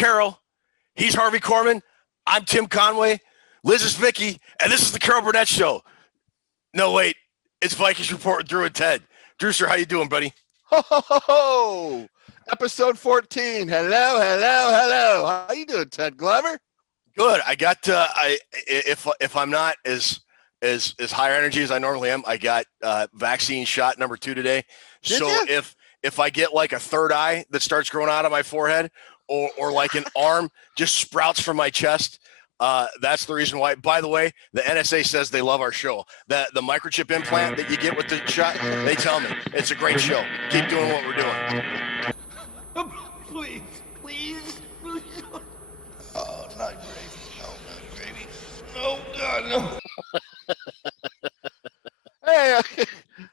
Carol. He's Harvey Korman. I'm Tim Conway. Liz is Vicky. And this is the Carol Burnett Show. No, wait. It's Vikings Report with Drew and Ted. Drew, sir, how you doing, buddy? Ho, ho, ho, ho. Episode 14. Hello. How you doing, Ted Glover? Good. I got if I'm not as higher energy as I normally am, I got vaccine shot number 2 today. Did you? If I get like a third eye that starts growing out of my forehead or like an arm just sprouts from my chest, that's the reason why. By the way, the NSA says they love our show. The microchip implant that you get with the shot, they tell me it's a great show. Keep doing what we're doing. Please. Oh, not gravy. No, not gravy. No, God, no. Hey,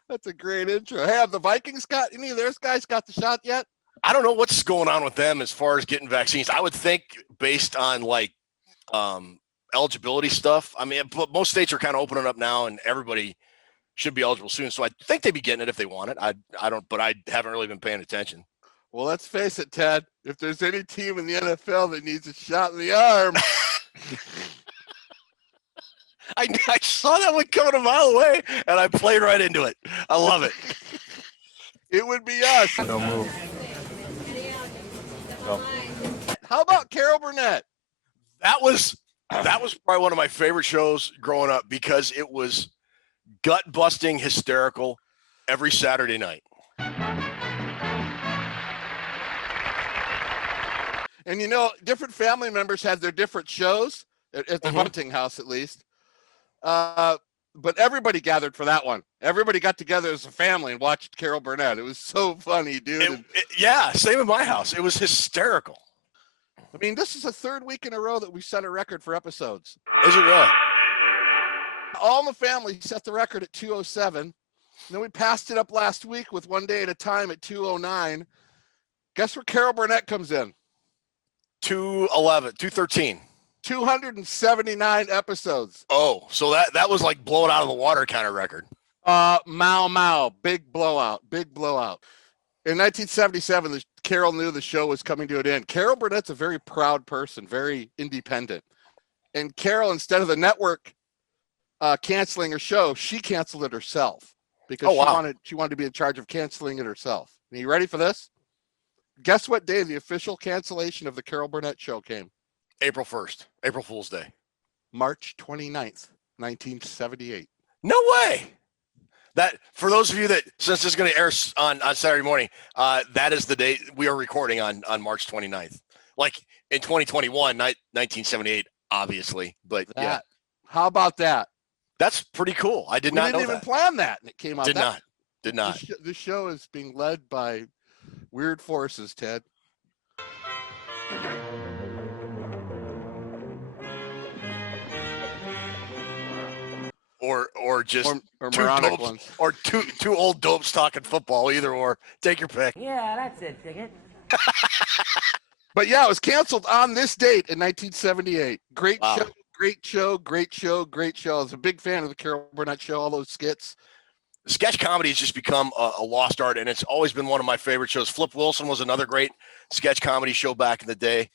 that's a great intro. Hey, have the Vikings got any of their guys got the shot yet? I don't know what's going on with them as far as getting vaccines. I would think based on like eligibility stuff. I mean, most states are kind of opening up now, and everybody should be eligible soon. So I think they'd be getting it if they want it. I don't, but I haven't really been paying attention. Well, let's face it, Ted. If there's any team in the NFL that needs a shot in the arm, I saw that one coming a mile away, and I played right into it. I love it. it would be us. Don't move. Go. How about Carol Burnett? That was probably one of my favorite shows growing up because it was gut-busting hysterical every Saturday night. And you know, different family members had their different shows at the Bunting house, at least. But everybody gathered for that one. Everybody got together as a family and watched Carol Burnett. It was so funny, dude. Yeah, same in my house. It was hysterical. I mean, this is the third week in a row that we set a record for episodes. Is it really? All in the Family set the record at 207. And then we passed it up last week with One Day at a Time at 209. Guess where Carol Burnett comes in? 213. 279 episodes. Oh, so that was like blown out of the water kind of record. Mau, big blowout. In 1977, Carol knew the show was coming to an end. Carol Burnett's a very proud person, very independent. And Carol, instead of the network canceling her show, she canceled it herself because she wanted to be in charge of canceling it herself. Are you ready for this? Guess what day the official cancellation of the Carol Burnett show came? April 1st, April Fool's Day. March 29th, 1978. No way. That, for those of you that, since this is going to air on Saturday morning, that is the day we are recording on March 29th. Like in 2021, 1978, obviously. But yeah. How about that? That's pretty cool. I did not know that. We didn't even plan that, and it came out. Did not. This show is being led by weird forces, Ted. Or just or two moronic dopes, ones. or two old dopes talking football, either or. Take your pick. Yeah, that's it, Ticket. But yeah, it was canceled on this date in 1978. Great Wow. show. I was a big fan of the Carol Burnett show, all those skits. Sketch comedy has just become a lost art, and it's always been one of my favorite shows. Flip Wilson was another great sketch comedy show back in the day.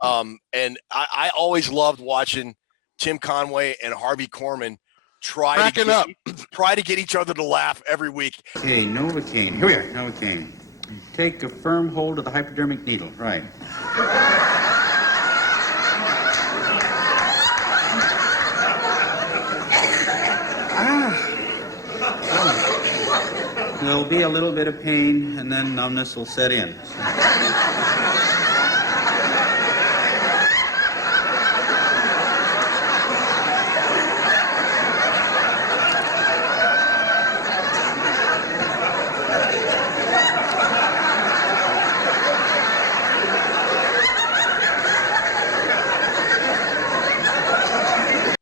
And I always loved watching Tim Conway and Harvey Korman try to get each other to laugh every week. Okay, Novocaine. Here we are, Novocaine. Take a firm hold of the hypodermic needle. Right. There'll be a little bit of pain, and then numbness will set in.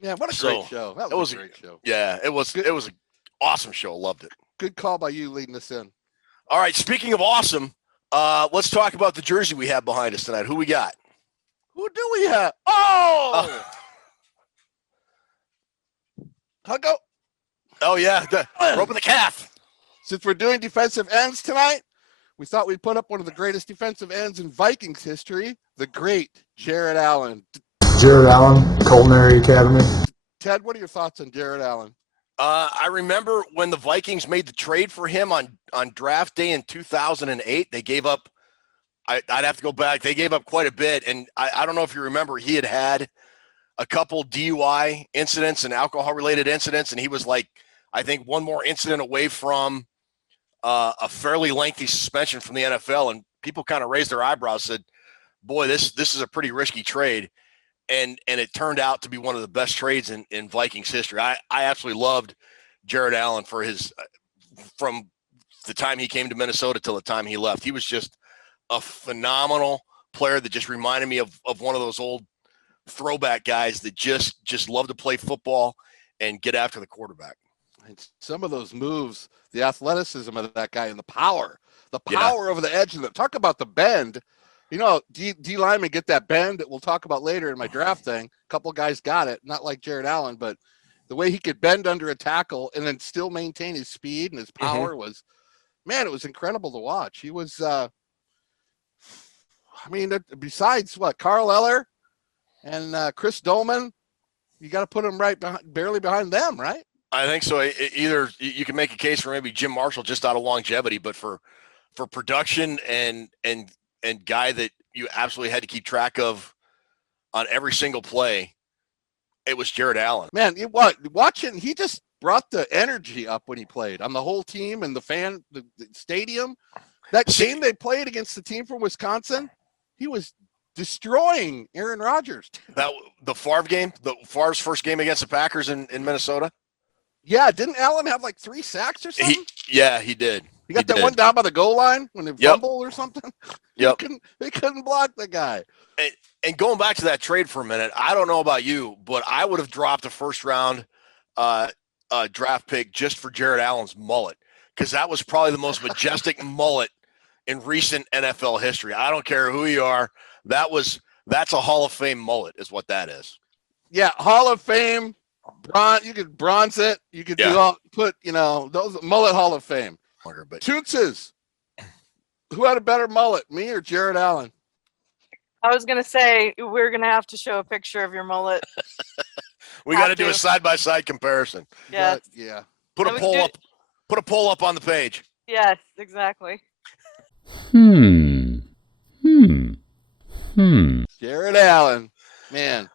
Yeah, what a great show. That was a great show. Yeah, it was an awesome show. Loved it. Good call by you leading us in. All right, speaking of awesome, let's talk about the jersey we have behind us tonight. Who we got? Who do we have? Oh! Huggo. Oh, yeah, the rope of the calf. Since we're doing defensive ends tonight, we thought we'd put up one of the greatest defensive ends in Vikings history, the great Jared Allen. Jared Allen, Culinary Academy. Ted, what are your thoughts on Jared Allen? I remember when the Vikings made the trade for him on draft day in 2008. They gave up. I'd have to go back. They gave up quite a bit, and I don't know if you remember. He had a couple DUI incidents and alcohol-related incidents, and he was like, I think, one more incident away from a fairly lengthy suspension from the NFL. And people kind of raised their eyebrows, said, "Boy, this is a pretty risky trade." And it turned out to be one of the best trades in Vikings history. I absolutely loved Jared Allen for his from the time he came to Minnesota till the time he left. He was just a phenomenal player that just reminded me of one of those old throwback guys that just love to play football and get after the quarterback. And some of those moves, the athleticism of that guy and the power over the edge. And talk about the bend. You know, D linemen get that bend that we'll talk about later in my draft thing. A couple of guys got it, not like Jared Allen, but the way he could bend under a tackle and then still maintain his speed and his power was, man, it was incredible to watch. He was, besides what, Carl Eller and Chris Dolman, you got to put him barely behind them, right? I think so. Either you can make a case for maybe Jim Marshall just out of longevity, but for production and guy that you absolutely had to keep track of on every single play, it was Jared Allen. Man, watching, he just brought the energy up when he played on the whole team and the stadium. That game they played against the team from Wisconsin, he was destroying Aaron Rodgers. That the Favre game, Favre's first game against the Packers in Minnesota. Yeah, didn't Allen have like 3 sacks or something? He did. He got that one down by the goal line when they fumbled or something. Yep. They couldn't block the guy. And going back to that trade for a minute, I don't know about you, but I would have dropped a first round draft pick just for Jared Allen's mullet, because that was probably the most majestic mullet in recent NFL history. I don't care who you are. That's a Hall of Fame mullet is what that is. Yeah, Hall of Fame. You could bronze it. You could those mullet Hall of Fame. But Tootses. Who had a better mullet, me or Jared Allen? I was going to say, we're going to have to show a picture of your mullet. We got to do a side-by-side comparison. Yes. Yeah. Put a poll up. Put a poll up on the page. Yes, exactly. Jared Allen. Man,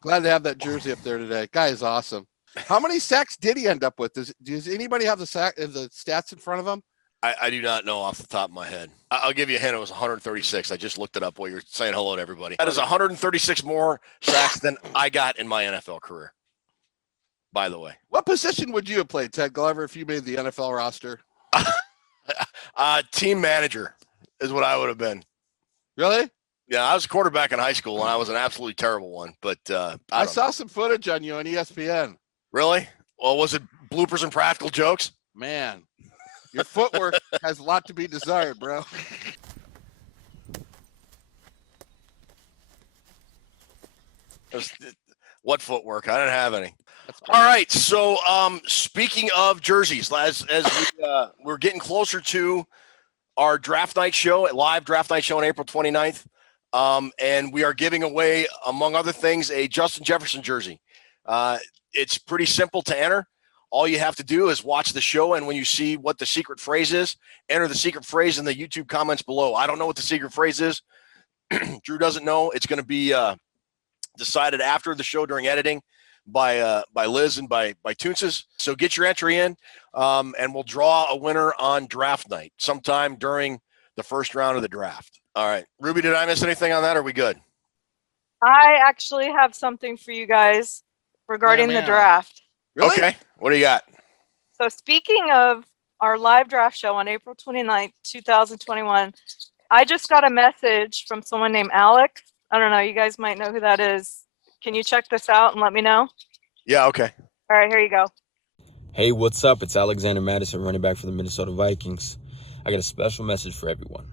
glad to have that jersey up there today. Guy is awesome. How many sacks did he end up with? Does anybody have the stats in front of him? I do not know off the top of my head. I'll give you a hint. It was 136. I just looked it up while you were saying hello to everybody. That is 136 more sacks than I got in my NFL career, by the way. What position would you have played, Ted Glover, if you made the NFL roster? Team manager is what I would have been. Really? Yeah, I was a quarterback in high school, and I was an absolutely terrible one. But I saw some footage on you on ESPN. Really? Well, was it bloopers and practical jokes? Man, your footwork has a lot to be desired, bro. What footwork? I didn't have any. All right. So, speaking of jerseys, as we're getting closer to our draft night show, live draft night show on April 29th, and we are giving away, among other things, a Justin Jefferson jersey. It's pretty simple to enter. All you have to do is watch the show, and when you see what the secret phrase is, enter the secret phrase in the YouTube comments below. I don't know what the secret phrase is. Drew doesn't know. It's going to be decided after the show during editing by Liz and by Toonces. So get your entry in, and we'll draw a winner on draft night sometime during the first round of the draft. All right. Ruby, did I miss anything on that? Or are we good? I actually have something for you guys regarding the draft. Really? Okay. What do you got? So speaking of our live draft show on April 29th, 2021, I just got a message from someone named Alex. I don't know. You guys might know who that is. Can you check this out and let me know? Yeah, okay. All right, here you go. Hey, what's up? It's Alexander Madison, running back for the Minnesota Vikings. I got a special message for everyone.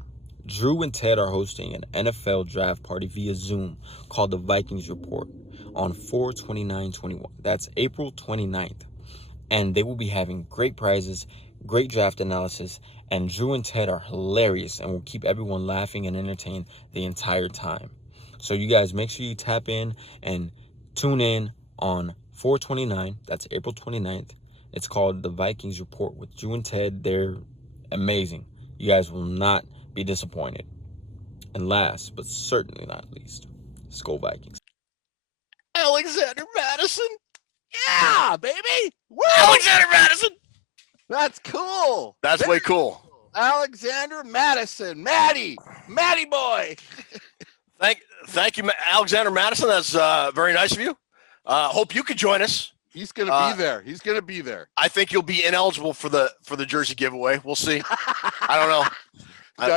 Drew and Ted are hosting an NFL draft party via Zoom called the Vikings Report on 4/29/21. That's April 29th. And they will be having great prizes, great draft analysis, and Drew and Ted are hilarious and will keep everyone laughing and entertained the entire time. So you guys make sure you tap in and tune in on 4/29. That's April 29th. It's called The Vikings Report with Drew and Ted. They're amazing. You guys will not be disappointed. And last, but certainly not least, SKOL Vikings. Alexander Madison. Yeah, baby. Woo! Alexander Madison. That's cool. That's way cool. Alexander Madison. Matty boy. Thank you, Alexander Madison. That's very nice of you. Hope you could join us. He's going to be there. He's going to be there. I think you'll be ineligible for the jersey giveaway. We'll see. I don't know.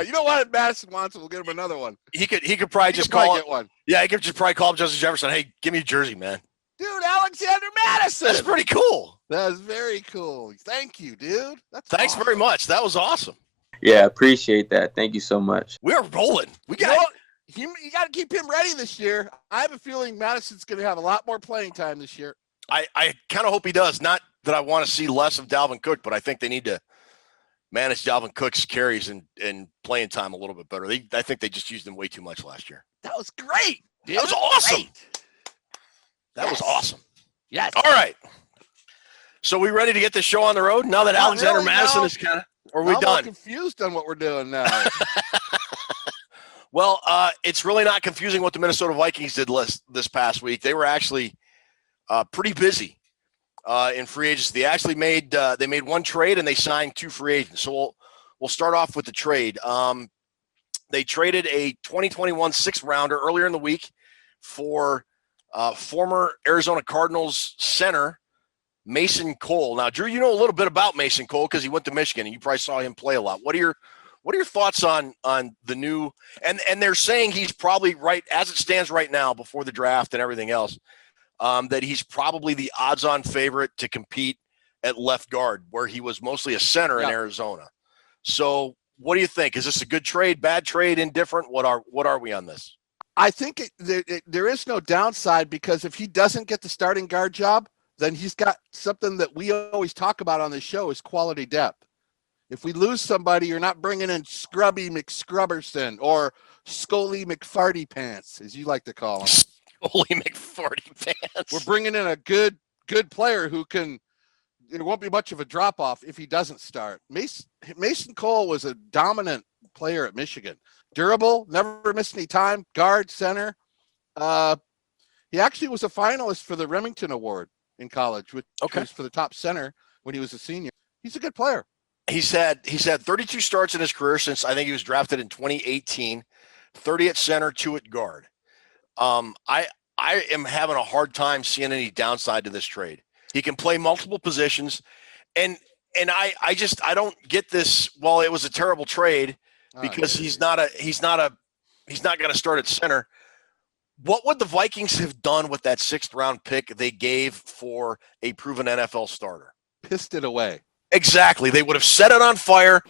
You know what? If Madison wants it, we'll get him another one. He could probably just call get one. Yeah, he could just probably call up Justin Jefferson. Hey, give me a jersey, man. Dude, Alexander Madison. That's pretty cool. That is very cool. Thank you, dude. Thanks awesome. very much. That was awesome. Yeah, appreciate that. Thank you so much. We're rolling. We You got know, you got to keep him ready this year. I have a feeling Madison's going to have a lot more playing time this year. I kind of hope he does. Not that I want to see less of Dalvin Cook, but I think they need to manage Dalvin Cook's carries and playing time a little bit better. I think they just used him way too much last year. That was great. Dude. That was awesome. Great. That was awesome. Yes. All right. So we ready to get this show on the road now that Not Alexander really, Madison no. is kind of, or are we I'm done? confused on what we're doing now. Well, it's really not confusing what the Minnesota Vikings did this past week. They were actually pretty busy in free agency. They actually made one trade and they signed 2 free agents. So we'll start off with the trade. They traded a 2021 6th rounder earlier in the week for former Arizona Cardinals center Mason Cole. Now, Drew, you know a little bit about Mason Cole because he went to Michigan and you probably saw him play a lot. What are your thoughts on the new and they're saying he's probably right as it stands right now before the draft and everything else, that he's probably the odds-on favorite to compete at left guard where he was mostly a center in Arizona. So what do you think? Is this a good trade, bad trade, indifferent? What are we on this? I think there is no downside because if he doesn't get the starting guard job, then he's got something that we always talk about on this show is quality depth. If we lose somebody, you're not bringing in Scrubby McScrubberson or Scully McFarty Pants, as you like to call him. Scully McFarty Pants. We're bringing in a good player who can. There won't be much of a drop off if he doesn't start. Mason Cole was a dominant player at Michigan. Durable, never missed any time. Guard, center. He actually was a finalist for the Remington Award in college, which was for the top center when he was a senior. He's a good player. He's had 32 starts in his career since I think he was drafted in 2018. 30 at center, 2 at guard. I am having a hard time seeing any downside to this trade. He can play multiple positions, and I don't get this. Well, it was a terrible trade because he's not going to start at center. What would the Vikings have done with that 6th round pick they gave for a proven NFL starter? Pissed it away. Exactly. They would have set it on fire.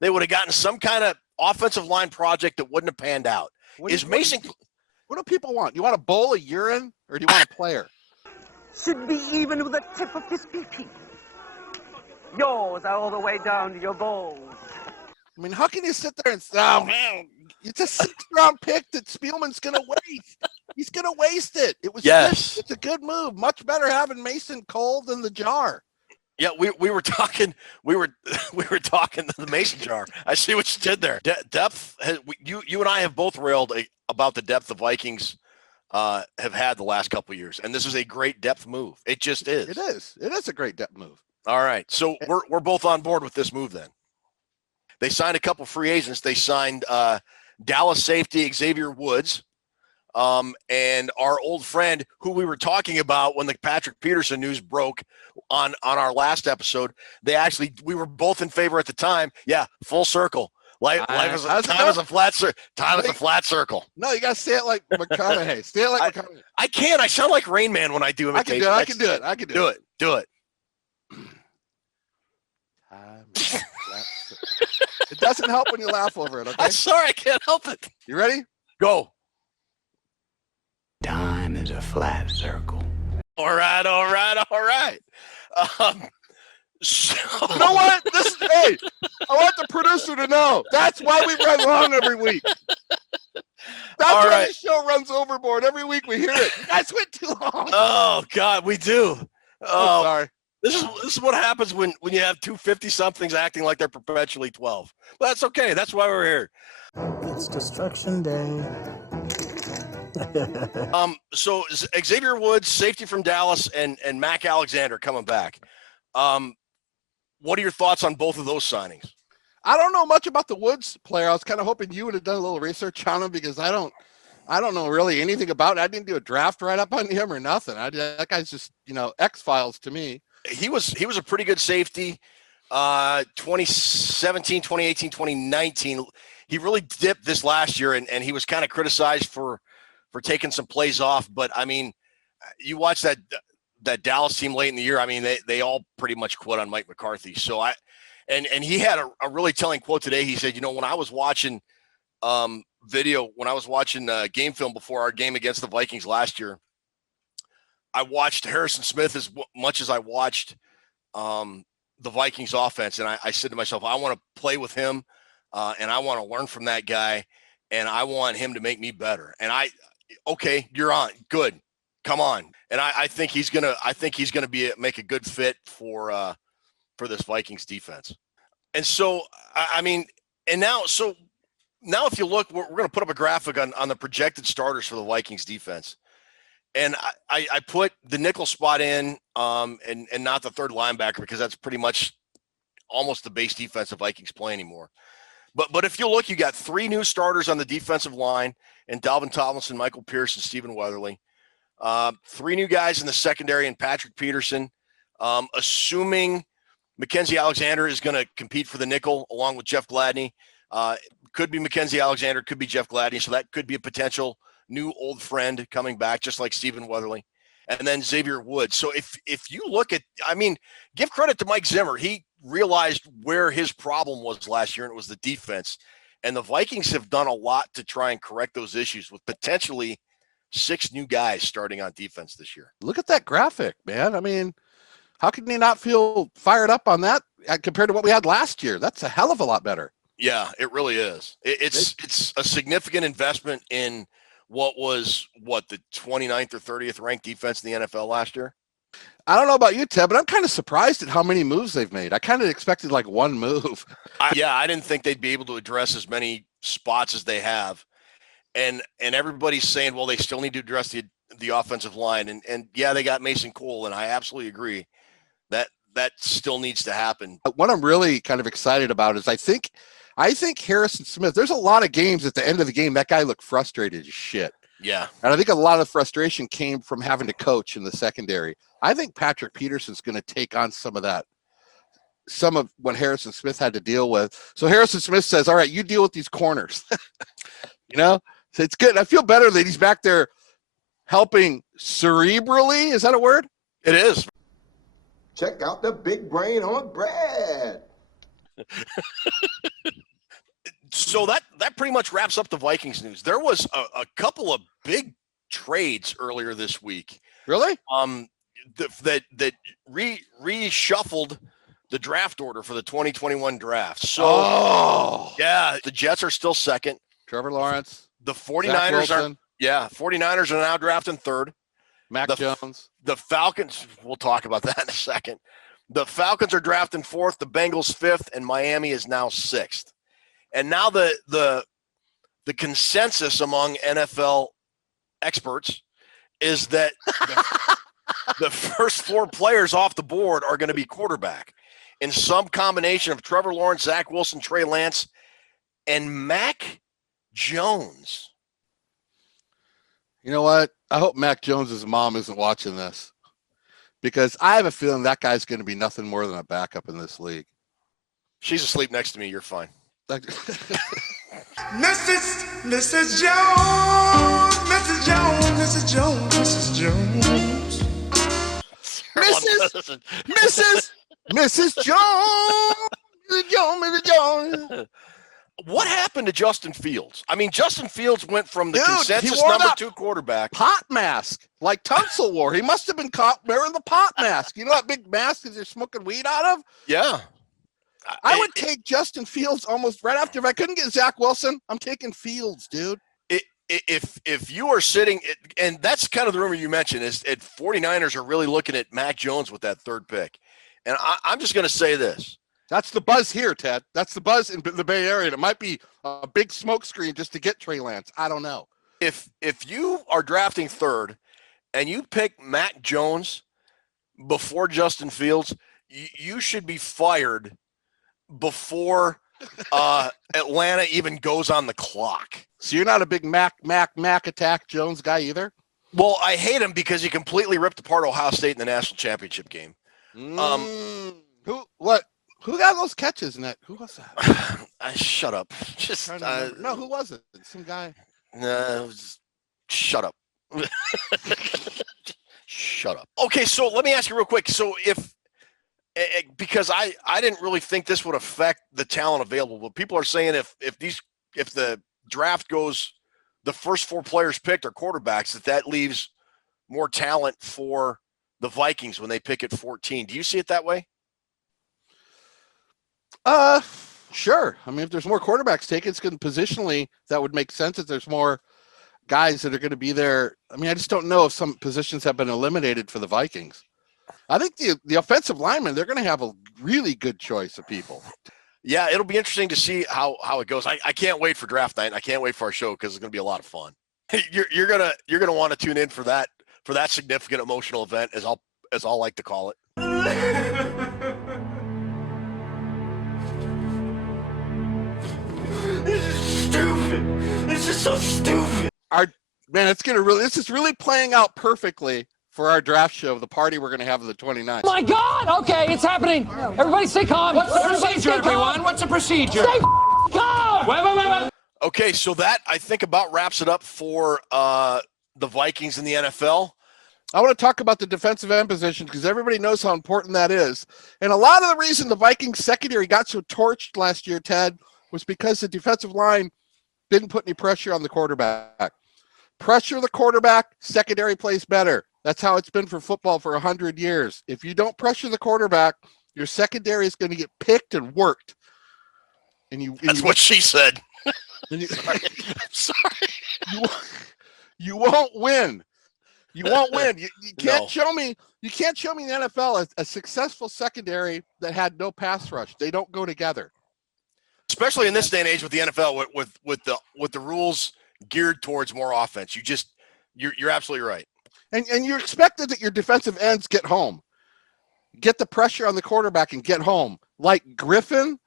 They would have gotten some kind of offensive line project that wouldn't have panned out. What do people want? You want a bowl of urine or do you want a player? Should be even with the tip of his pee-pee. Yours are all the way down to your balls. I mean, how can you sit there and say, oh, man, it's a 6th round pick that Spielman's going to waste. He's going to waste it. It's a good move. Much better having Mason Cole than the jar. Yeah, we were talking the Mason jar. I see what you did there. Depth. You and I have both railed about the depth the Vikings have had the last couple of years, and this is a great depth move. It just is. It is. It is a great depth move. All right, so we're both on board with this move then. They signed a couple free agents. They signed Dallas safety Xavier Woods, and our old friend who we were talking about when the Patrick Peterson news broke on our last episode. We were both in favor at the time. Yeah, full circle. Time is a flat circle. No, you gotta say it like McConaughey. Say it like McConaughey. I can't. I sound like Rain Man when I do imitation. I can do it. Do it. It doesn't help when you laugh over it, okay? I'm sorry, I can't help it. You ready? Go. Time is a flat circle. All right. So, You know what? Hey, I want the producer to know. That's why we run long every week. That's All why right. the show runs overboard. Every week we hear it. You guys went too long. Oh God, we do. Oh, sorry. This is what happens when you have two 50-somethings acting like they're perpetually 12. But that's okay. That's why we're here. It's Destruction Day. So Xavier Woods, safety from Dallas, and Mac Alexander coming back. What are your thoughts on both of those signings? I don't know much about the Woods player. I was kind of hoping you would have done a little research on him because I don't know really anything about it. I didn't do a draft write up on him or nothing. That guy's just, X-Files to me. He was a pretty good safety. 2017, 2018, 2019. He really dipped this last year, and he was kind of criticized for taking some plays off. But I mean, you watch that Dallas team late in the year. I mean, they all pretty much quit on Mike McCarthy. So and he had a really telling quote today. He said, when I was watching video, when I was watching game film before our game against the Vikings last year, I watched Harrison Smith as much as I watched the Vikings offense. And I said to myself, I want to play with him and I want to learn from that guy. And I want him to make me better. And okay, you're on. Good. Come on. And I think he's gonna make a good fit for this Vikings defense. And so I mean, and now if you look, we're gonna put up a graphic on the projected starters for the Vikings defense. And I put the nickel spot in and not the third linebacker because that's pretty much almost the base defense the Vikings play anymore. But if you look, you got 3 new starters on the defensive line, and Dalvin Tomlinson, Michael Pierce, and Stephen Weatherly. 3 new guys in the secondary, and Patrick Peterson. Assuming Mackenzie Alexander is going to compete for the nickel along with Jeff Gladney. Could be Mackenzie Alexander, could be Jeff Gladney. So that could be a potential new old friend coming back, just like Stephen Weatherly. And then Xavier Woods. So if you look at, I mean, give credit to Mike Zimmer. He realized where his problem was last year, and it was the defense. And the Vikings have done a lot to try and correct those issues with potentially 6 new guys starting on defense this year. Look at that graphic, man. I mean, how can you not feel fired up on that compared to what we had last year? That's a hell of a lot better. Yeah, it really is. It's a significant investment in what was the 29th or 30th ranked defense in the NFL last year. I don't know about you, Ted, but I'm kind of surprised at how many moves they've made. I kind of expected like one move. I didn't think they'd be able to address as many spots as they have. And everybody's saying, well, they still need to address the offensive line. And yeah, they got Mason Cole, and I absolutely agree that still needs to happen. What I'm really kind of excited about is I think Harrison Smith, there's a lot of games at the end of the game, that guy looked frustrated as shit. Yeah. And I think a lot of frustration came from having to coach in the secondary. I think Patrick Peterson's going to take on some of what Harrison Smith had to deal with. So Harrison Smith says, all right, you deal with these corners. So it's good. I feel better that he's back there helping cerebrally. Is that a word? It is. Check out the big brain on Brad. So that pretty much wraps up the Vikings news. There was a couple of big trades earlier this week. Really? That reshuffled the draft order for the 2021 draft. So yeah, the Jets are still second. Trevor Lawrence. The 49ers are 49ers are now drafting third. Mac Jones. The Falcons, we'll talk about that in a second. The Falcons are drafting fourth, the Bengals fifth, and Miami is now sixth. And now the consensus among NFL experts is that the first 4 players off the board are going to be quarterback in some combination of Trevor Lawrence, Zach Wilson, Trey Lance, and Mac Jones. You know what? I hope Mac Jones's mom isn't watching this, because I have a feeling that guy's going to be nothing more than a backup in this league. She's asleep next to me. You're fine. Mrs. Jones, Mrs. Jones, Mrs. Jones, Mrs. Jones. Mrs. Jones, Mrs. Jones, Mrs. Jones. What happened to Justin Fields? I mean, Justin Fields went from the Dude, he consensus wore number that 2 quarterback. Pot mask, like Tunsil wore. He must have been caught wearing the pot mask. You know that big mask that you're smoking weed out of? Yeah. I would take Justin Fields almost right after. If I couldn't get Zach Wilson, I'm taking Fields, dude. If you are sitting, and that's kind of the rumor you mentioned, is 49ers are really looking at Mac Jones with that 3rd pick. And I'm just going to say this. That's the buzz here, Ted. That's the buzz in the Bay Area. And it might be a big smoke screen just to get Trey Lance. I don't know. If you are drafting 3rd and you pick Mac Jones before Justin Fields, you should be fired before Atlanta even goes on the clock. So you're not a big Mac attack Jones guy either? Well, I hate him because he completely ripped apart Ohio State in the national championship game. Who got those catches in that? Who was that? Shut up. Just no, who was it? Some guy. No, shut up. Shut up. Okay, so let me ask you real quick. So because I didn't really think this would affect the talent available, but people are saying if the draft goes, the first 4 players picked are quarterbacks, that leaves more talent for the Vikings when they pick at 14. Do you see it that way? Sure. I mean, if there's more quarterbacks taken, it's going to positionally, that would make sense if there's more guys that are going to be there. I mean, I just don't know if some positions have been eliminated for the Vikings. I think the offensive linemen, they're going to have a really good choice of people. Yeah, it'll be interesting to see how it goes. I can't wait for draft night. I can't wait for our show because it's going to be a lot of fun. You're gonna want to tune in for that significant emotional event, as I'll like to call it. This is stupid. This is so stupid. This is really playing out perfectly for our draft show, the party we're going to have on the 29th. My God! Okay, it's happening. Everybody stay calm. What's the procedure, everyone? What's the procedure? Stay calm! Wait. Okay, so that, I think, about wraps it up for the Vikings in the NFL. I want to talk about the defensive end position because everybody knows how important that is. And a lot of the reason the Vikings secondary got so torched last year, Ted, was because the defensive line didn't put any pressure on the quarterback. Pressure the quarterback, secondary plays better. That's how it's been for football for 100 years. If you don't pressure the quarterback, your secondary is going to get picked and worked. That's what she said. Sorry. You won't win. You won't win. You can't show me. You can't show me in the NFL a successful secondary that had no pass rush. They don't go together. Especially in this day and age with the NFL, with the rules geared towards more offense. You're absolutely right. And you're expected that your defensive ends get home, get the pressure on the quarterback and get home, like Griffin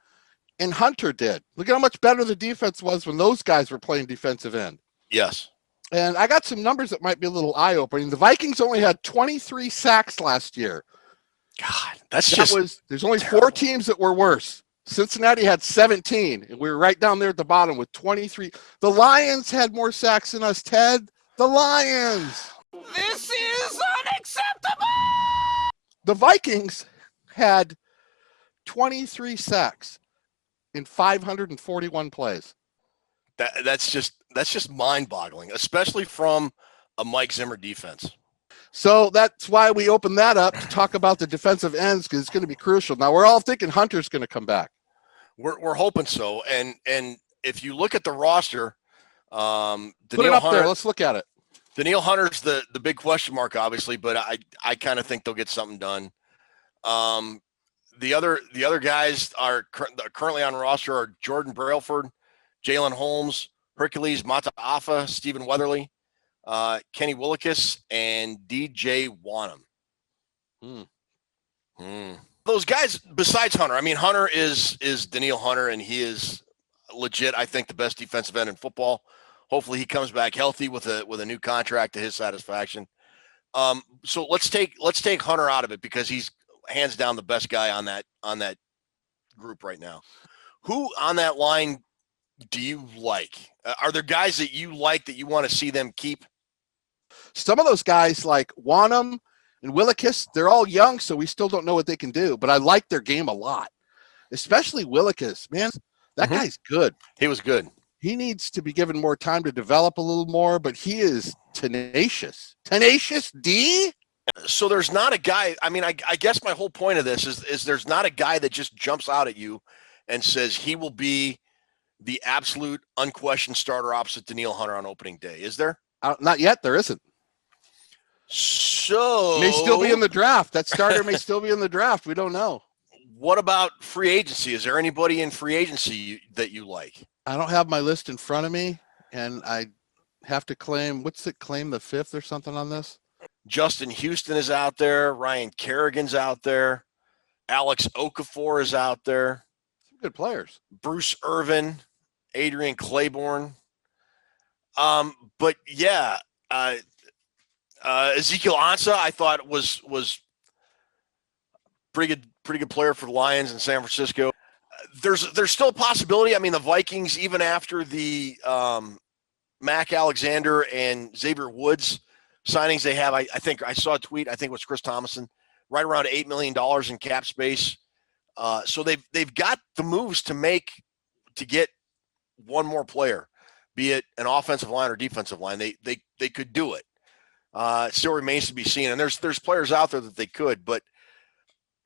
and Hunter did. Look at how much better the defense was when those guys were playing defensive end. Yes. And I got some numbers that might be a little eye-opening. The Vikings only had 23 sacks last year. God, there's only terrible. 4 teams that were worse. Cincinnati had 17, and we were right down there at the bottom with 23. The Lions had more sacks than us, Ted. The Lions. This is unacceptable! The Vikings had 23 sacks in 541 plays. That's just mind-boggling, especially from a Mike Zimmer defense. So that's why we opened that up to talk about the defensive ends, because it's going to be crucial. Now we're all thinking Hunter's going to come back. We're hoping so. And if you look at the roster, Put it up there. Let's look at it. Danielle Hunter's the big question mark, obviously, but I kind of think they'll get something done. The other guys are currently on roster are Jordan Brailford, Jalen Holmes, Hercules Mataafa, Stephen Weatherly, Kenny Willekes, and DJ Wanham. Those guys, besides Hunter, I mean, Hunter is Danielle Hunter, and he is legit, I think, the best defensive end in football. Hopefully he comes back healthy with a new contract to his satisfaction. So let's take Hunter out of it because he's hands down the best guy on that group right now. Who on that line do you like? Are there guys that you like that you want to see them keep? Some of those guys like Wanham and Willekes, they're all young, so we still don't know what they can do. But I like their game a lot, especially Willekes. Man, 6'3", 230. He's got a That guy's good. He was good. He needs to be given more time to develop a little more, but he is tenacious. Tenacious D? So there's not a guy. I mean, I guess my whole point of this is there's not a guy that just jumps out at you and says he will be the absolute unquestioned starter opposite Danielle Hunter on opening day. Is there? Not yet. There isn't. So May still be in the draft. That starter may still be in the draft. We don't know. What about free agency? Is there anybody in free agency that you like? I don't have my list in front of me, and I have to claim, claim the 5th or something on this? Justin Houston is out there. Ryan Kerrigan's out there. Alex Okafor is out there. Some good players. Bruce Irvin, Adrian Claiborne. But yeah, Ezekiel Ansah, I thought was pretty good player for the Lions in San Francisco. There's still a possibility. I mean, the Vikings, even after the Mac Alexander and Xavier Woods signings they have, I think I saw a tweet, I think it was Chris Thomason, right around $8 million in cap space. So they've got the moves to make to get one more player, be it an offensive line or defensive line. They could do it. It still remains to be seen. And there's players out there that they could, but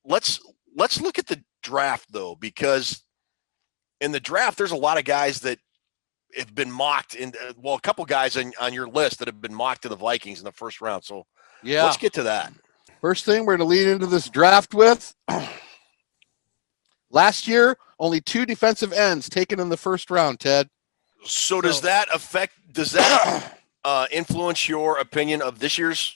let's look at the draft though, because in the draft, there's a lot of guys that have been mocked a couple guys on your list that have been mocked to the Vikings in the first round. So yeah, let's get to that. First thing we're going to lead into this draft with, last year, only 2 defensive ends taken in the first round, Ted. So does that influence your opinion of this year's?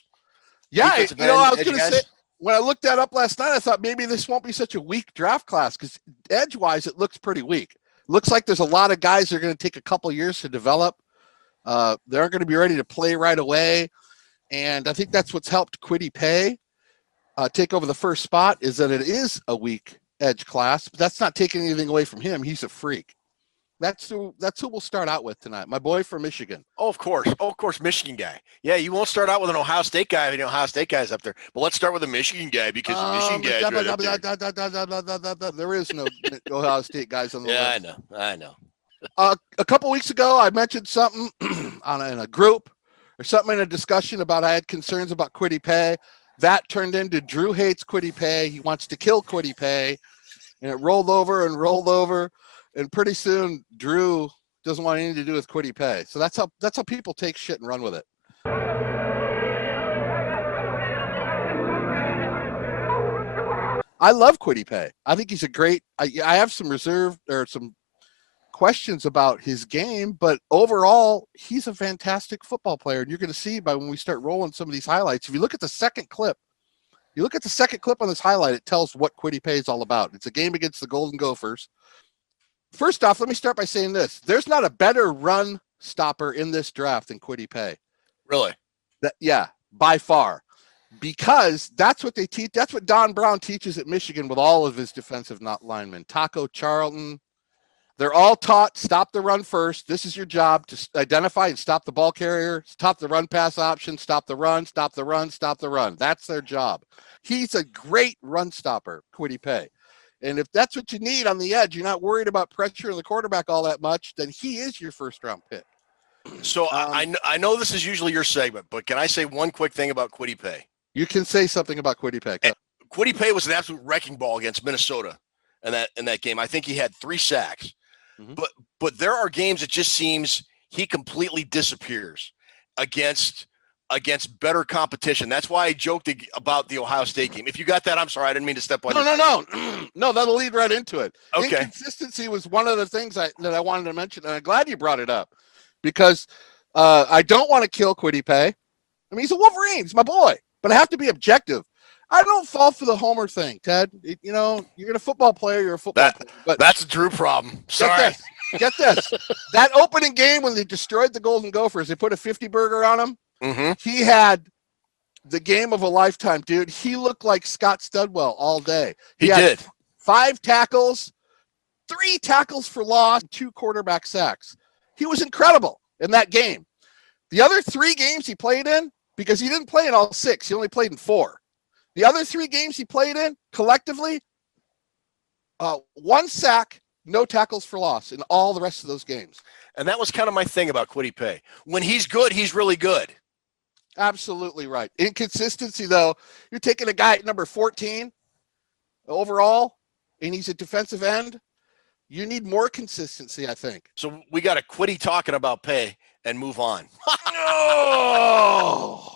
Yeah, I was going to say, when I looked that up last night, I thought maybe this won't be such a weak draft class because edge-wise, it looks pretty weak. Looks like there's a lot of guys that are going to take a couple years to develop. They aren't going to be ready to play right away. And I think that's what's helped Kwity Paye take over the first spot, is that it is a weak edge class, but that's not taking anything away from him. He's a freak. That's who we'll start out with tonight. My boy from Michigan. Oh, of course, Michigan guy. Yeah, you won't start out with an Ohio State guy. You know, Ohio State guy's up there. But let's start with a Michigan guy because the Michigan guy's right up there. There is no Ohio State guys on the list. Yeah, I know. A couple weeks ago, I mentioned something in a group or something in a discussion about I had concerns about Kwity Paye. That turned into Drew hates Kwity Paye. He wants to kill Kwity Paye. And it rolled over. And pretty soon, Drew doesn't want anything to do with Kwity Paye. So that's how people take shit and run with it. I love Kwity Paye. I think he's a great. I have some reserve or some questions about his game, but overall, he's a fantastic football player. And you're going to see by when we start rolling some of these highlights. If you look at the second clip, on this highlight, it tells what Kwity Paye is all about. It's a game against the Golden Gophers. First off, let me start by saying this. There's not a better run stopper in this draft than Kwity Paye. Really? Yeah, by far. Because that's what they teach. That's what Don Brown teaches at Michigan with all of his defensive linemen. Taco Charlton. They're all taught, stop the run first. This is your job, to identify and stop the ball carrier, stop the run pass option, stop the run. That's their job. He's a great run stopper, Kwity Paye. And if that's what you need on the edge, you're not worried about pressuring the quarterback all that much, then he is your first-round pick. So I know this is usually your segment, but can I say one quick thing about Kwity Paye? You can say something about Kwity Paye. Kwity Paye was an absolute wrecking ball against Minnesota in that game. I think he had 3 sacks. Mm-hmm. But there are games it just seems he completely disappears against better competition. That's why I joked about the Ohio State game. If you got that, I'm sorry. I didn't mean to step on No, that'll lead right into it. Okay. Inconsistency was one of the things that I wanted to mention, and I'm glad you brought it up because I don't want to kill Kwity Paye. I mean, he's a Wolverine. He's my boy, but I have to be objective. I don't fall for the homer thing, Ted. You're a football player. You're a football player. But that's a Drew problem. Sorry. Get this. That opening game when they destroyed the Golden Gophers, they put a 50 burger on him. Mm-hmm. He had the game of a lifetime, dude. He looked like Scott Studwell all day. He did. 5 tackles, 3 tackles for loss, 2 quarterback sacks. He was incredible in that game. The other 3 games he played in, because he didn't play in all 6, he only played in 4. The other 3 games he played in, collectively, 1 sack, no tackles for loss in all the rest of those games. And that was kind of my thing about Kwity Paye. When he's good, he's really good. Absolutely right. Inconsistency, though, you're taking a guy at number 14 overall, and he's a defensive end. You need more consistency, I think. So we got to quit talking about Paye and move on. Oh.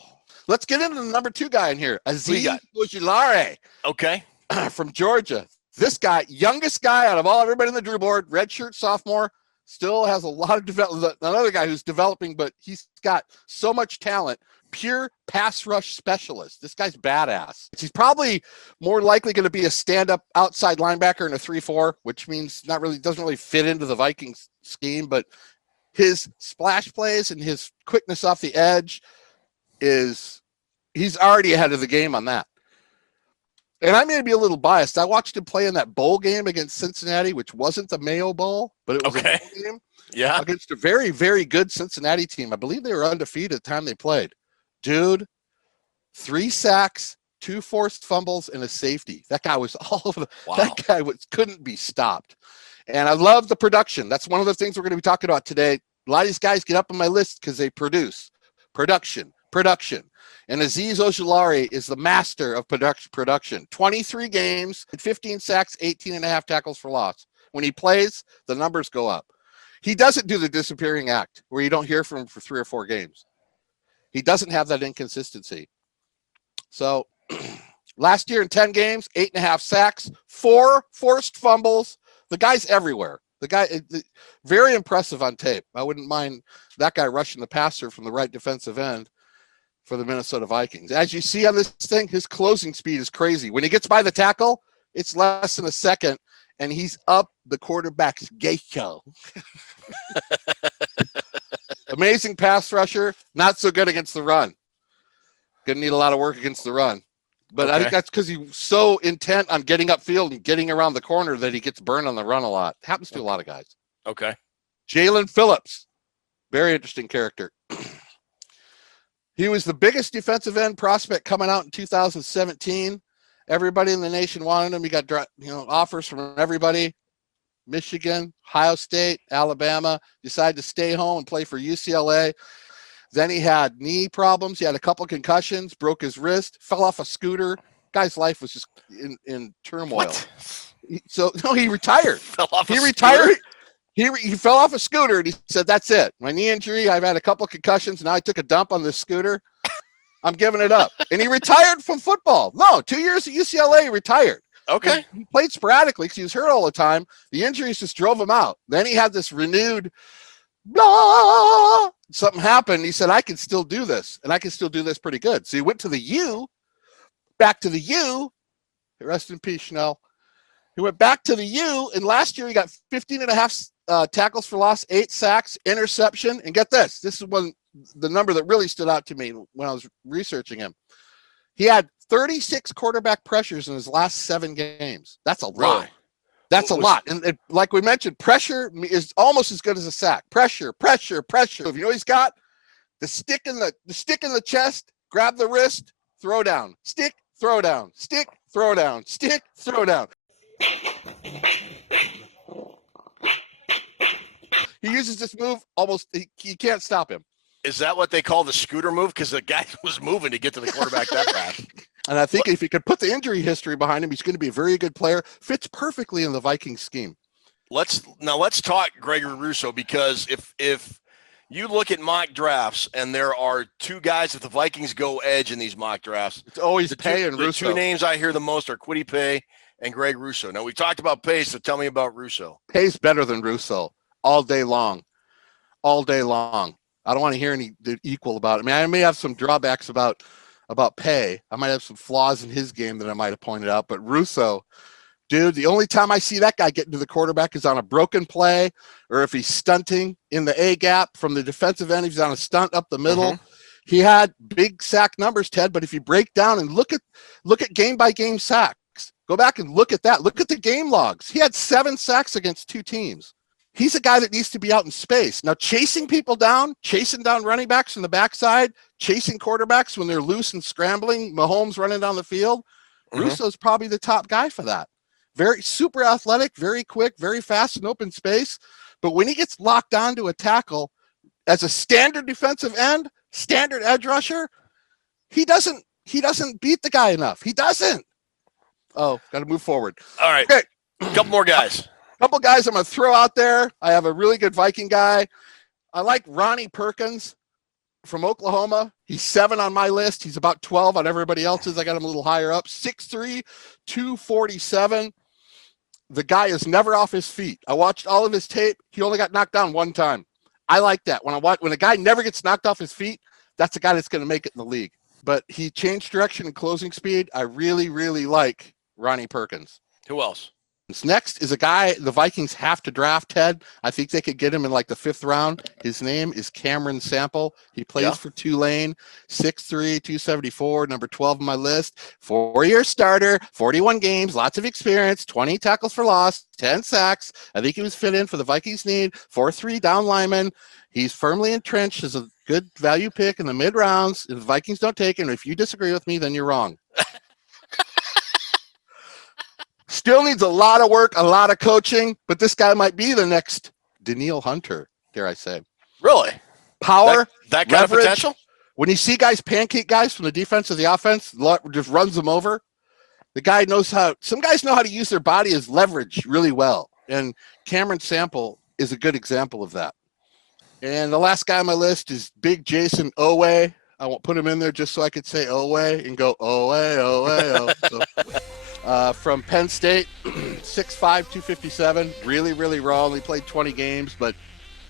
Let's get into the number 2 guy in here, Azeez Ojulari. Okay. From Georgia. This guy, youngest guy out of everybody on the Drew board, redshirt sophomore, still has a lot of development. Another guy who's developing, but he's got so much talent. Pure pass rush specialist. This guy's badass. He's probably more likely going to be a stand-up outside linebacker in a 3-4, which means doesn't really fit into the Vikings scheme, but his splash plays and his quickness off the edge he's already ahead of the game on that. And I may be a little biased. I watched him play in that bowl game against Cincinnati, which wasn't the Mayo Bowl, but it was a bowl game. Yeah. Against a very, very good Cincinnati team. I believe they were undefeated at the time they played. Dude, 3 sacks, 2 forced fumbles, and a safety. That guy was all over that guy couldn't be stopped. And I love the production. That's one of the things we're going to be talking about today. A lot of these guys get up on my list because they produce. Production. And Azeez Ojulari is the master of production. 23 games, 15 sacks, 18.5 tackles for loss. When he plays, the numbers go up. He doesn't do the disappearing act where you don't hear from him for 3 or 4 games. He doesn't have that inconsistency. So last year in 10 games, 8.5 sacks, 4 forced fumbles. The guy's everywhere. The guy, very impressive on tape. I wouldn't mind that guy rushing the passer from the right defensive end for the Minnesota Vikings. As you see on this thing, his closing speed is crazy. When he gets by the tackle, it's less than a second, and he's up the quarterback's gate-show. Amazing pass rusher, not so good against the run. Gonna need a lot of work against the run. But I think that's because he's so intent on getting upfield and getting around the corner that he gets burned on the run a lot. Happens to a lot of guys. Okay. Jalen Phillips, very interesting character. He was the biggest defensive end prospect coming out in 2017. Everybody in the nation wanted him. He got offers from everybody. Michigan, Ohio State, Alabama. Decided to stay home and play for UCLA. Then he had knee problems. He had a couple of concussions, broke his wrist, fell off a scooter. Guy's life was just in turmoil. He retired. He retired. He fell off a scooter and he said, "That's it. My knee injury. I've had a couple of concussions. Now I took a dump on this scooter. I'm giving it up." And he retired from football. No, 2 years at UCLA, he retired. Okay. He played sporadically because he was hurt all the time. The injuries just drove him out. Then he had this renewed blah. Something happened. He said, "I can still do this, and I can still do this pretty good." So he went to the U, back to the U. Rest in peace, Schnell. He went back to the U, and last year he got 15.5 tackles for loss, 8 sacks, interception. And get this. This is the number that really stood out to me when I was researching him. He had 36 quarterback pressures in his last 7 games. That's a lot. Really? That's a lot. And like we mentioned, pressure is almost as good as a sack. Pressure. If you know he's got the stick in the chest, grab the wrist, throw down. Stick, throw down. Stick, throw down. Stick, throw down. He uses this move almost. You can't stop him. Is that what they call the scooter move? Because the guy was moving to get to the quarterback that fast. And I think if he could put the injury history behind him, he's going to be a very good player. Fits perfectly in the Vikings scheme. Let's talk Gregory Russo, because if you look at mock drafts and there are 2 guys that the Vikings go edge in these mock drafts, it's always Paye and Russo. The 2 names I hear the most are Kwity Paye and Greg Russo. Now we talked about Paye, so tell me about Russo. Paye's better than Russo all day long. All day long. I don't want to hear any equal about it. I mean, I may have some drawbacks about Paye. I might have some flaws in his game that I might have pointed out, but Russo, dude, the only time I see that guy getting to the quarterback is on a broken play, or if he's stunting in the A gap from the defensive end, he's on a stunt up the middle. Mm-hmm. He had big sack numbers, Ted, but if you break down and look at game by game sacks, go back and look at that. Look at the game logs. He had 7 sacks against 2 teams. He's a guy that needs to be out in space. Now, chasing people down, chasing down running backs from the backside, chasing quarterbacks when they're loose and scrambling, Mahomes running down the field, Russo's probably the top guy for that. very super athletic, very quick, very fast in open space. But when he gets locked onto a tackle as a standard defensive end, standard edge rusher, he doesn't beat the guy enough. He doesn't. Oh, got to move forward. All right. Okay. Couple more guys. Couple guys I'm going to throw out there. I have a really good Viking guy. I like Ronnie Perkins from Oklahoma. He's 7 on my list. He's about 12 on everybody else's. I got him a little higher up. 6'3", 247. The guy is never off his feet. I watched all of his tape. He only got knocked down one time. I like that. When a guy never gets knocked off his feet, that's a guy that's going to make it in the league. But he changed direction and closing speed. I really, really like Ronnie Perkins. Who else? Next is a guy the Vikings have to draft, Ted. I think they could get him in like the 5th round. His name is Cameron Sample. He plays for Tulane, 6'3", 274, number 12 on my list. 4-year starter, 41 games, lots of experience, 20 tackles for loss, 10 sacks. I think he was fit in for the Vikings need. 4'3" down lineman. He's firmly entrenched as a good value pick in the mid rounds. If the Vikings don't take him, if you disagree with me, then you're wrong. Still needs a lot of work, a lot of coaching, but this guy might be the next Daniil Hunter, dare I say. Really? Power, that kind leverage. of potential? When you see guys pancake guys from the defense to the offense, just runs them over. The guy knows some guys know how to use their body as leverage really well. And Cameron Sample is a good example of that. And the last guy on my list is big Jason Owe. I won't put him in there just so I could say Owe and go Owe. So, from Penn State, 6'5", 257, really, really raw. Only played 20 games, but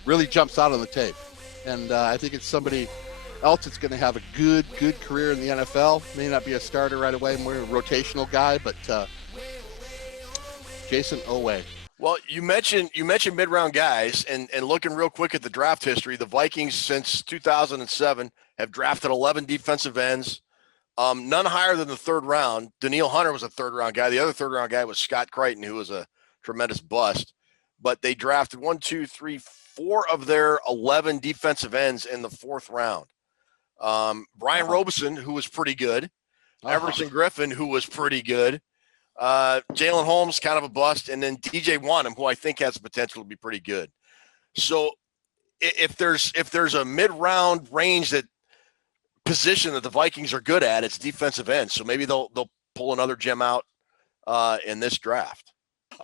really jumps out on the tape. And I think it's somebody else that's going to have a good career in the NFL. May not be a starter right away, more a rotational guy, but Jason Owe. Well, you mentioned mid-round guys, and looking real quick at the draft history, the Vikings since 2007 have drafted 11 defensive ends, none higher than the 3rd round. Daniil Hunter was a 3rd-round guy. The other 3rd-round guy was Scott Crichton, who was a tremendous bust. But they drafted 4 of their 11 defensive ends in the 4th round. Brian Robeson, who was pretty good. Everson Griffin, who was pretty good. Jalen Holmes, kind of a bust, and then DJ Wanham, who I think has the potential to be pretty good. So if there's a mid-round range position that the Vikings are good at, it's defensive end. So maybe they'll pull another gem out in this draft.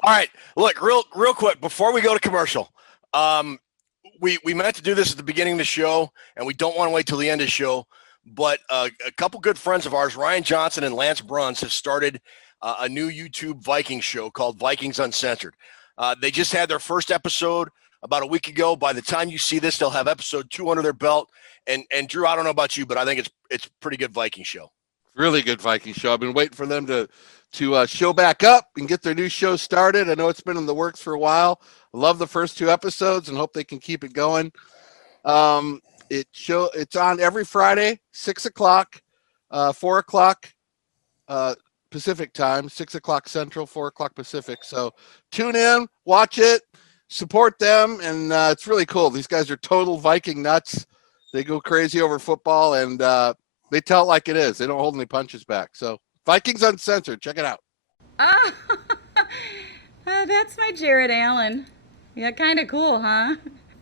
All right, look, real quick before we go to commercial. We meant to do this at the beginning of the show, and we don't want to wait till the end of the show. But a couple good friends of ours, Ryan Johnson and Lance Bruns, have started a new YouTube Vikings show called Vikings Uncensored. They just had their first episode about a week ago. By the time you see this, they'll have episode 2 under their belt. And Drew, I don't know about you, but I think it's a pretty good Viking show. Really good Viking show. I've been waiting for them to show back up and get their new show started. I know it's been in the works for a while. I love the first 2 episodes and hope they can keep it going. It's on every Friday, 6 o'clock, 4 o'clock Pacific time, 6 o'clock Central, 4 o'clock Pacific. So tune in, watch it, support them, and it's really cool. These guys are total Viking nuts. They go crazy over football, and they tell it like it is. They don't hold any punches back. So Vikings Uncensored, check it out. That's my Jared Allen. Yeah, kind of cool, huh?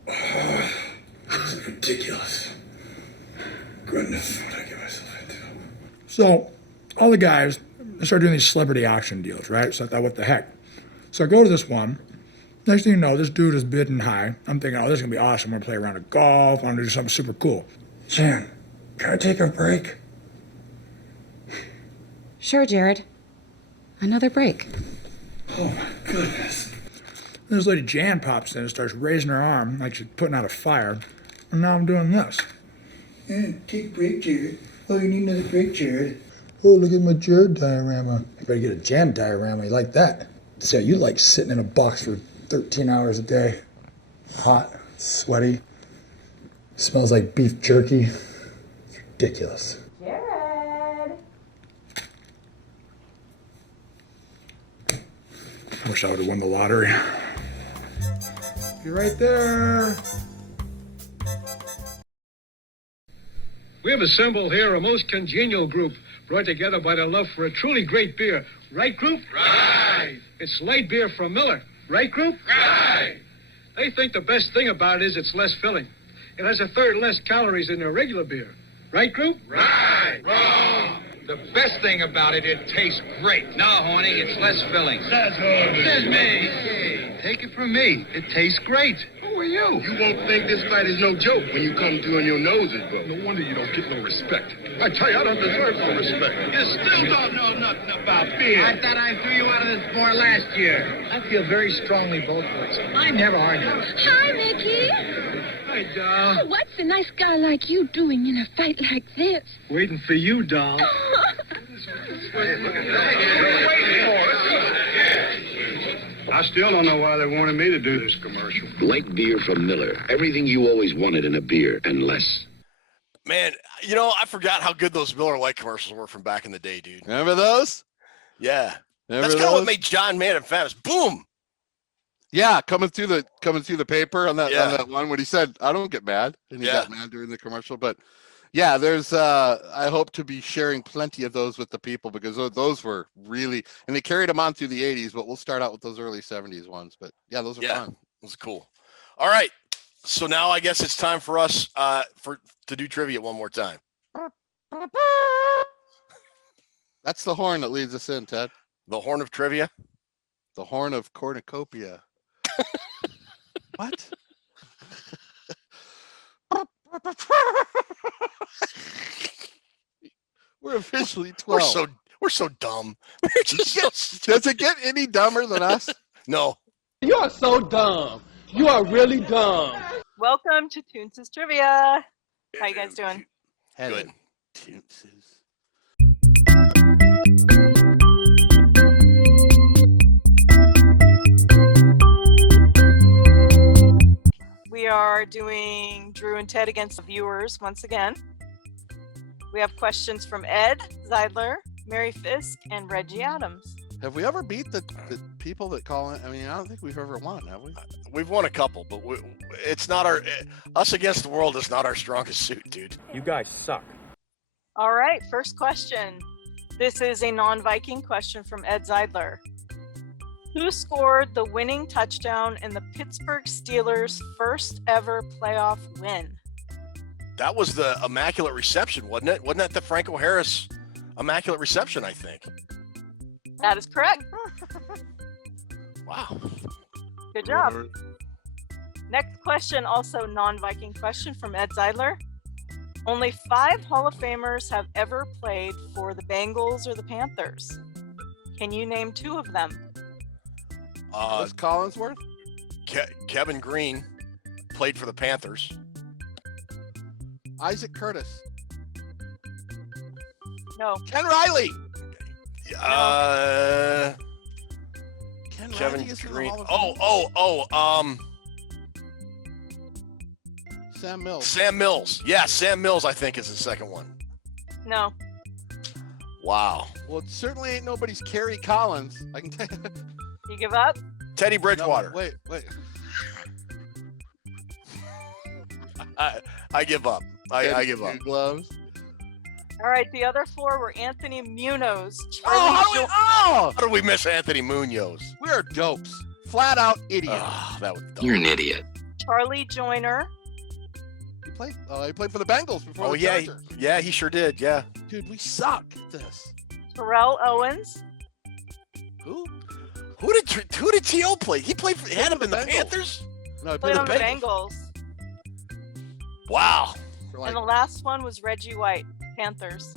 This is ridiculous. Goodness, what I get myself into. So, all the guys, they start doing these celebrity auction deals, right? So I thought, what the heck? So I go to this one. Next thing you know, this dude is bidding high. I'm thinking, oh, this is going to be awesome. I'm going to play a round of golf. I'm going to do something super cool. Jan, can I take a break? Sure, Jared. Another break. Oh, my goodness. And this lady Jan pops in and starts raising her arm like she's putting out a fire. And now I'm doing this. Yeah, take a break, Jared. Oh, you need another break, Jared. Oh, look at my Jared diorama. You better get a Jan diorama. You like that? So you like sitting in a box for 13 hours a day. Hot, sweaty. Smells like beef jerky. It's ridiculous. Jared! I wish I would have won the lottery. You're right there. We have assembled here a most congenial group brought together by the love for a truly great beer. Right, group? Right! Right. It's light beer from Miller. Right, group? Right. They think the best thing about it is it's less filling. It has a third less calories than their regular beer. Right, group? Right. Wrong. The best thing about it, it tastes great. No, Horny, it's less filling. Says who? Says me. Take it from me. It tastes great. Who are you? You won't think this fight is no joke when you come to and your nose is broke. No wonder you don't get no respect. I tell you, I don't deserve no respect. You still don't know nothing about beer. I thought I threw you out of this bar last year. I feel very strongly both ways. I never argue. Hi, Mickey. Hi, doll. Oh, what's a nice guy like you doing in a fight like this? Waiting for you, doll. I still don't know why they wanted me to do this commercial. Light beer from Miller. Everything you always wanted in a beer and less. Man, you know, I forgot how good those Miller Lite commercials were from back in the day, dude. Remember those? Yeah. Remember That's kind of those? what made John Madden famous. Boom. Yeah, coming through the paper on that Yeah. on that one when he said, "I don't get mad," and he Yeah. got mad during the commercial. But yeah, there's I hope to be sharing plenty of those with the people because those were really, and they carried them on through the 80s. But we'll start out with those early 70s ones. But yeah, those are fun. It was cool. All right, so now I guess it's time for us to do trivia one more time. That's the horn that leads us in, Ted. The horn of trivia. The horn of cornucopia. What? We're officially 12. We're so dumb. We're just Does it get any dumber than us? No. You are so dumb. You are really dumb. Welcome to Toons' Trivia. How you guys doing? Good. We are doing Drew and Ted against the viewers once again. We have questions from Ed Zeidler, Mary Fisk, and Reggie Adams. Have we ever beat the people that call it? I mean, I don't think we've ever won, have we? We've won a couple, but it's not us against the world is not our strongest suit, dude. You guys suck. All right, first question. This is a non-Viking question from Ed Zeidler. Who scored the winning touchdown in the Pittsburgh Steelers' first ever playoff win? That was the Immaculate Reception, wasn't it? Wasn't that the Franco Harris Immaculate Reception, I think? That is correct. Wow. Good job. Next question, also non-Viking question from Ed Zeidler. Only 5 Hall of Famers have ever played for the Bengals or the Panthers. Can you name 2 of them? Was Collinsworth? Kevin Green played for the Panthers. Isaac Curtis. No. Ken Riley. Kevin Riley is in the Green. Hall of Fame? Sam Mills. Sam Mills. Yeah, Sam Mills, I think, is the second one. No. Wow. Well, it certainly ain't nobody's Kerry Collins. I can tell you. You give up? Teddy Bridgewater. No, wait. I give up. I give up. Gloves. All right, the other 4 were Anthony Munoz. How did we miss Anthony Munoz? We are dopes. Flat out idiots. That was dumb. You're an idiot. Charlie Joyner. He played for the Bengals before the yeah, Chargers. yeah, he sure did. Yeah. Dude, we suck at this. Terrell Owens. Who? Who did T.O. play? He had him in the Panthers? No, he Played on the Bengals. Wow. And the last one was Reggie White, Panthers.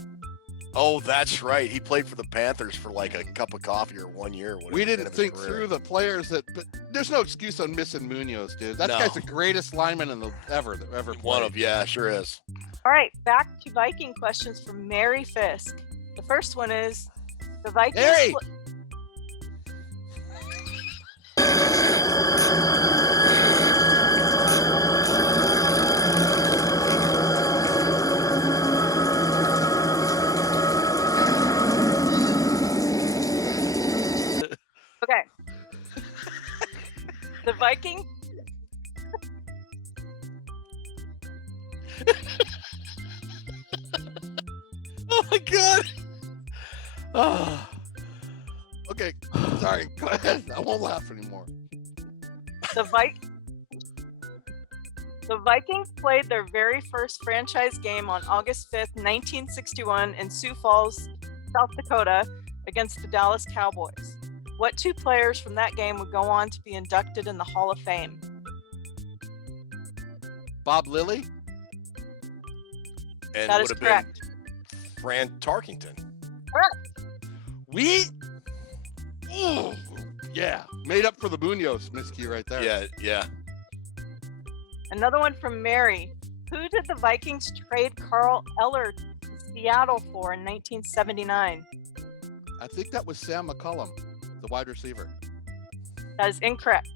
Oh, that's right. He played for the Panthers for like a cup of coffee or 1 year. We didn't think through the players but there's no excuse on missing Munoz, dude. That guy's the greatest lineman that ever played. One of, yeah, sure is. All right, back to Viking questions from Mary Fisk. The first one is, the Vikings... Mary! Okay. The Viking... Oh my God. Okay, sorry. Sorry, go ahead. I won't laugh anymore. The Vikings played their very first franchise game on August 5th, 1961 in Sioux Falls, South Dakota against the Dallas Cowboys. What two players from that game would go on to be inducted in the Hall of Fame? Bob Lilly? And That it is would have correct. been Fran Tarkington. Correct. Ooh, yeah. Made up for the Munoz miscue right there. Yeah. Another one from Mary. Who did the Vikings trade Carl Eller to Seattle for in 1979? I think that was Sam McCullum, the wide receiver. That is incorrect.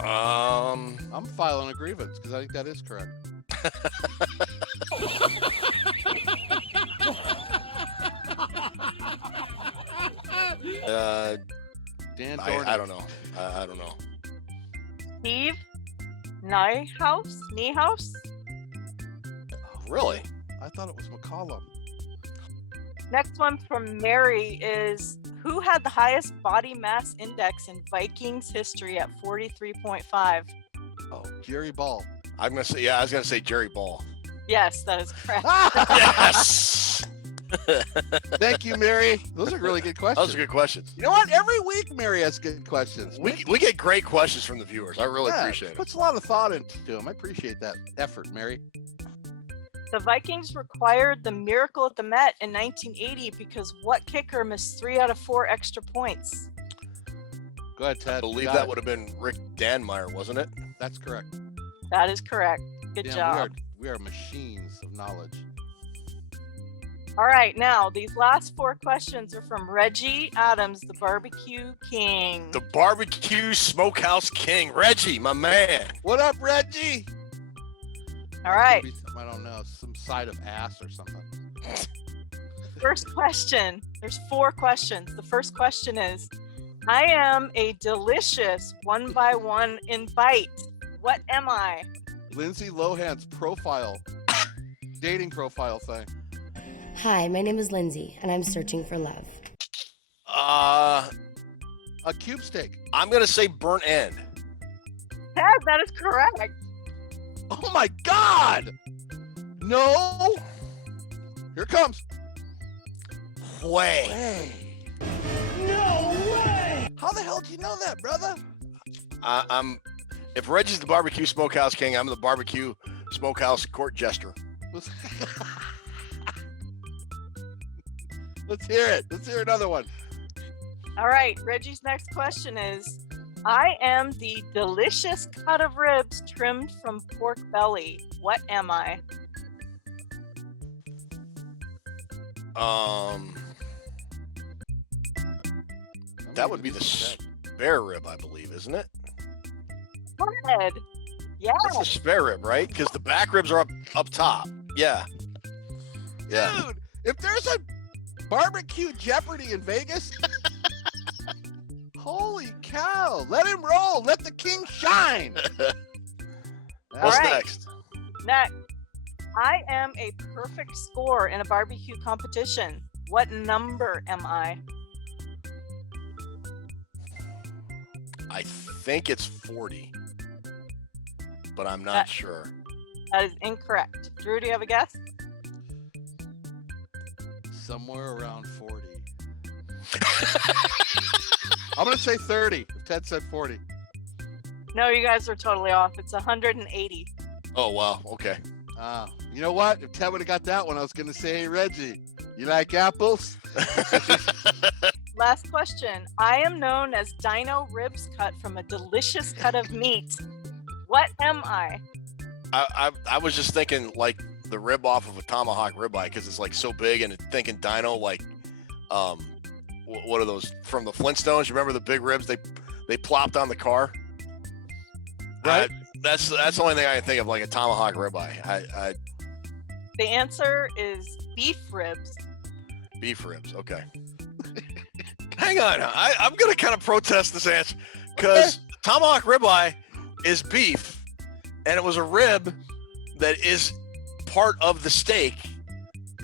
I'm filing a grievance because I think that is correct. Dan Dornick. I don't know. I don't know. Steve Niehaus? Really? I thought it was McCollum. Next one from Mary is, who had the highest body mass index in Vikings history at 43.5? Oh, Jerry Ball. I was gonna say Jerry Ball. Yes, that is correct. Yes. Thank you, Mary. Those are really good questions. Those are good questions. You know what? Every week, Mary has good questions. We get great questions from the viewers. I really appreciate it. Puts a lot of thought into them. I appreciate that effort, Mary. The Vikings required the miracle at the Met in 1980 because what kicker missed 3 out of 4 extra points? Go ahead, Ted. I believe that would have been Rick Danmeyer, wasn't it? That's correct. That is correct. Good Damn, job. We are machines of knowledge. All right, now these last 4 questions are from Reggie Adams, the Barbecue King. The Barbecue Smokehouse King. Reggie, my man. What up, Reggie? All right. Could be something I don't know, some side of ass or something. First question. There's 4 questions. The first question is, I am a delicious 1x1 invite. What am I? Lindsay Lohan's dating profile thing. Hi, my name is Lindsay, and I'm searching for love. A cube steak. I'm gonna say burnt end. Ted, that is correct. Oh my God! No! Here it comes. Way. No way! How the hell do you know that, brother? If Reggie's the Barbecue Smokehouse King, I'm the Barbecue Smokehouse Court Jester. Let's hear it. Let's hear another one. All right, Reggie's next question is, I am the delicious cut of ribs trimmed from pork belly. What am I? That would be the spare rib, I believe, isn't it? Ted. Yeah. That's the spare rib, right? Because the back ribs are up top. Yeah. Yeah. Dude, if there's a barbecue Jeopardy in Vegas, holy cow! Let him roll. Let the king shine. What's next? Next, I am a perfect score in a barbecue competition. What number am I? I think it's 40, but I'm not sure. That is incorrect. Drew, do you have a guess? Somewhere around 40. I'm going to say 30. Ted said 40. No, you guys are totally off. It's 180. Oh, wow. Okay. You know what? If Ted would have got that one, I was going to say, hey, Reggie, you like apples? Last question. I am known as Dino Ribs cut from a delicious cut of meat. What am I? I was just thinking like the rib off of a tomahawk ribeye because it's like so big, and thinking dino like what are those from the Flintstones? You remember the big ribs they plopped on the car? Right. That's the only thing I can think of, like a tomahawk ribeye. The answer is beef ribs. Beef ribs. Okay. Hang on. I'm gonna kind of protest this answer because tomahawk ribeye is beef, and it was a rib that is part of the steak.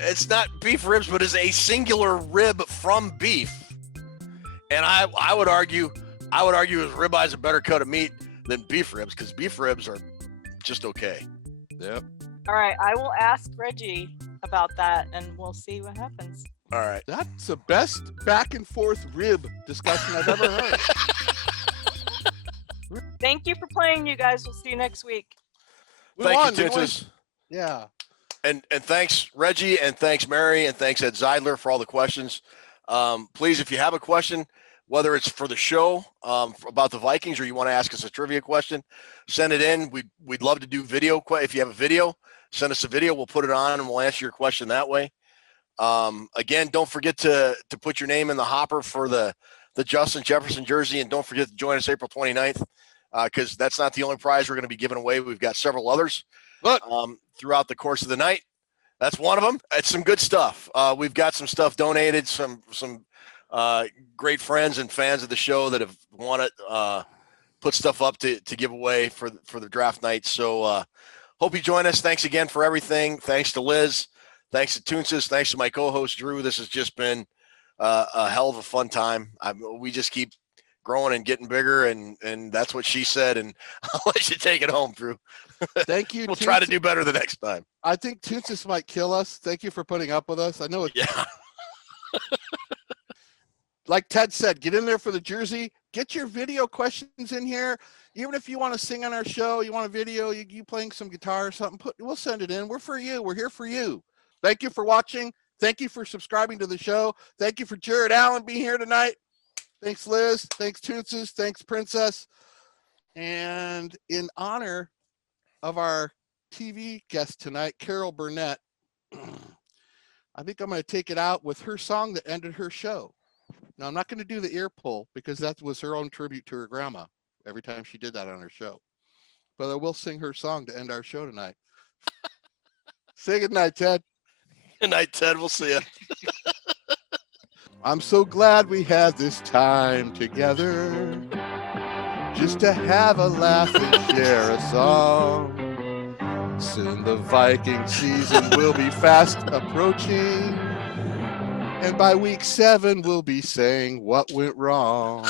It's not beef ribs, but is a singular rib from beef. And I would argue his ribeye is a better cut of meat than beef ribs because beef ribs are just okay. Yep. All right, I will ask Reggie about that, and we'll see what happens. All right. That's the best back and forth rib discussion I've ever heard. Thank you for playing, you guys. We'll see you next week. Thank you, Tintus. Yeah. And thanks, Reggie, and thanks, Mary, and thanks, Ed Zeidler, for all the questions. Please, if you have a question, whether it's for the show about the Vikings or you want to ask us a trivia question, send it in. We'd love to do video. If you have a video, send us a video. We'll put it on and we'll answer your question that way. Again, don't forget to put your name in the hopper for the Justin Jefferson jersey, and don't forget to join us April 29th because that's not the only prize we're going to be giving away. We've got several others throughout the course of the night. That's one of them. It's some good stuff. We've got some stuff donated, some great friends and fans of the show that have wanted put stuff up to give away for the draft night. So hope you join us. Thanks again for everything. Thanks to Liz. Thanks to Toonses. Thanks to my co-host Drew. This has just been a hell of a fun time. We just keep growing and getting bigger, and that's what she said. And I'll let you take it home, Drew. Thank you. We'll try to do better the next time. I think Toonses might kill us. Thank you for putting up with us. I know it's like Ted said, get in there for the jersey. Get your video questions in here. Even if you want to sing on our show, you want a video, you playing some guitar or something, we'll send it in. We're for you. We're here for you. Thank you for watching. Thank you for subscribing to the show. Thank you for Jared Allen being here tonight. Thanks, Liz. Thanks, Toonses. Thanks, Princess. And in honor of our TV guest tonight, Carol Burnett, I think I'm going to take it out with her song that ended her show. Now, I'm not going to do the ear pull because that was her own tribute to her grandma every time she did that on her show. But I will sing her song to end our show tonight. Say good night, Ted. Good night, Ted. We'll see you. I'm so glad we had this time together just to have a laugh and share a song. Soon the Viking season will be fast approaching, and by week 7 we'll be saying what went wrong.